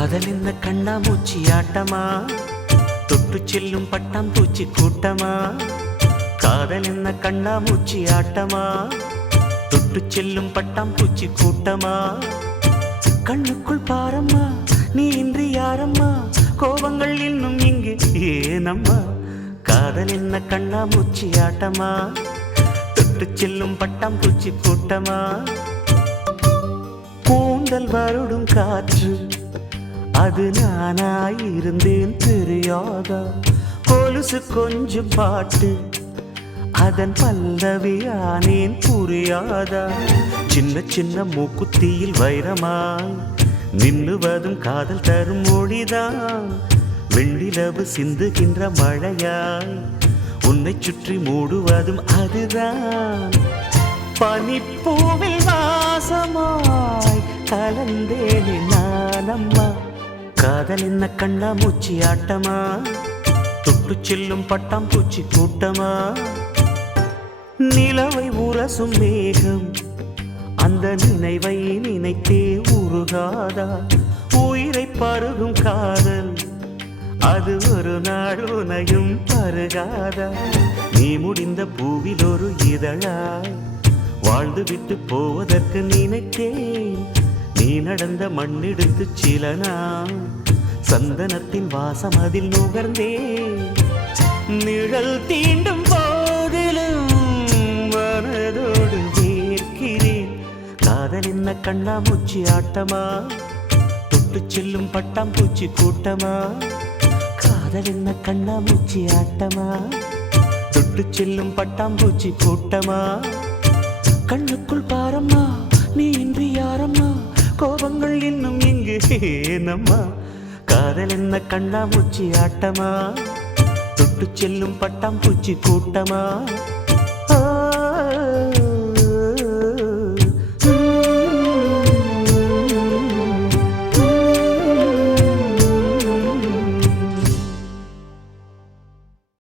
காதல் என்ன கண்ணாமூச்சி ஆட்டமா, தொட்டு செல்லும் பட்டாம்பூச்சி கூட்டமா. காதல் என்ன கண்ணாமூச்சி ஆட்டமா, தொட்டு செல்லும் பட்டாம்பூச்சி கூட்டமா. கண்ணுக்குள் பாரம்மா, நீ இன்றி யாரம்மா, கோபங்கள் இன்னும் இங்கு ஏனம்மா. காதல் என்ன கண்ணாமூச்சி ஆட்டமா, தொட்டு செல்லும் பட்டாம்பூச்சி கூட்டமா. கூந்தல் வருடும் காற்று அது நானாயிருந்தேன் தெரியாதா. கொலுசு கொஞ்சம் பாட்டு அதன் பல்லவியானேன் புரியாதா. சின்ன சின்ன மூக்குத்தியில் வைரமாய் நின்னுவதும் காதல் தரும் மொழிதான். வெண்ணிலவு சிந்துகின்ற மழையாய் உன்னை சுற்றி மூடுவதும் அதுதான். பனிப்பூவில் வாசமாய் கலந்தேனே நானம்மா. காதல் என்ன கண்ணாமூச்சி ஆட்டமா, தொட்டு செல்லும் பட்டாம்பூச்சி கூட்டமா. நிலவை உரசும் மேகம் அந்த நினைவை நினைத்தே உருகாதா. உயிரை பருகும் காதல் அது ஒரு நாள் உனையும் பருகாதா. நீ முடிந்த பூவில் ஒரு இதழாய் வாழ்ந்து விட்டு போவதற்கு நினைத்தேன். நீ நடந்த மண்ணெடுத்து சில நாள் சந்தனத்தின் வாசம் அதில் நுகர்ந்தேன். நிழல் தீண்டும் போதிலும் மனதோடு வேர்க்கிறேன். காதல் என்ன கண்ணாமூச்சி ஆட்டமா, தொட்டு செல்லும் பட்டாம்பூச்சி கூட்டமா. காதல் என்ன கண்ணாமூச்சி ஆட்டமா, தொட்டு செல்லும் பட்டாம்பூச்சி கூட்டமா. கண்ணுக்குள் பாரம்மா, நீ இன்றி யாரம்மா, கோபங்கள் இன்னும் இங்கு ஏனம்மா. காதல் என்ன கண்ணாமூச்சி ஆட்டமா, தொட்டு செல்லும் பட்டாம்பூச்சி கூட்டமா.